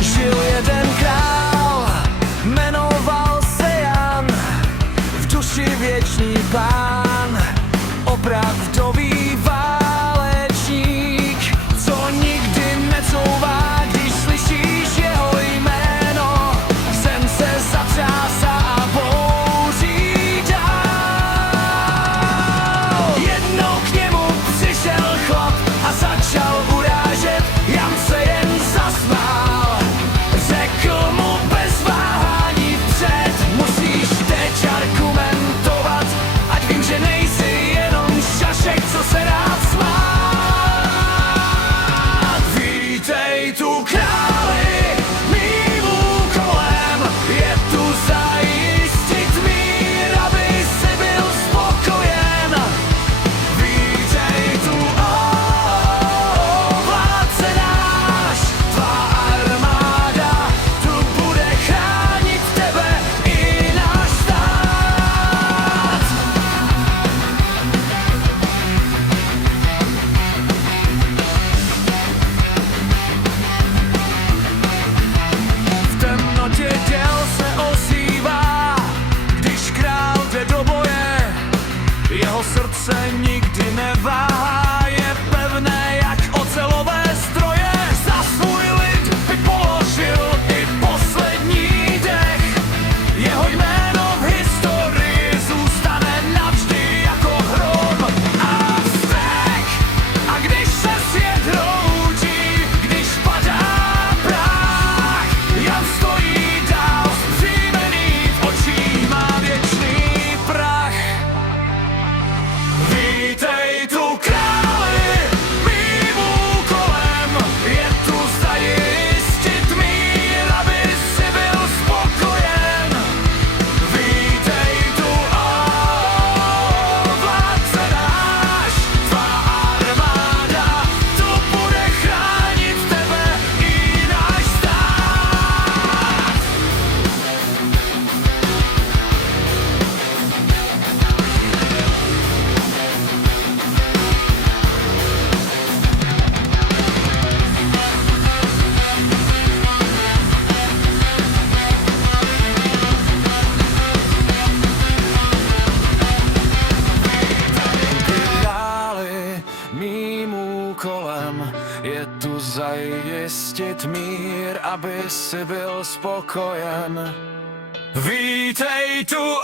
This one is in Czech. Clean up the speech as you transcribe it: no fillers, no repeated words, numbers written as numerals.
Žil jeden král, jmenoval se Jan, v duši věčný pán, opravdový válečník, co nikdy necouvá, když slyšíš jeho jméno, zem se zatřásá a bouří dál. Jednou k němu přišel chlap a začal urážet, Jan se jen zasmál. Řekl mu bez váhání před, musíš teď argumentovat, ať vím, že nejsi jenom šašek, co se rád smát. Vítej tu králi, mým úkolem je tu zajistit mír, aby si byl spokojen. Vítej tu, vládce náš, tvá armáda tu bude chránit tebe i náš stát. V temnotě děl se ozývá, když král jde do boje, jeho srdce nikdy neváhá, je pevné jak ocelové stroje. Za svůj lid by položil i poslední dech, jeho jméno v historii zůstane navždy jako hrom a vztek. A když se svět hroutí, když padá prach, Jan stojí dál, vzpřímený, v očích má věčný prach. Vítej tu králi, mým úkolem je tu zajistit mír, aby si byl spokojen. Vítej tu, vládce náš, tvá armáda tu bude chránit tebe i náš stát. Králi, mým úkolem je tu zajistit mír, aby si byl spokojen. Vítej tu,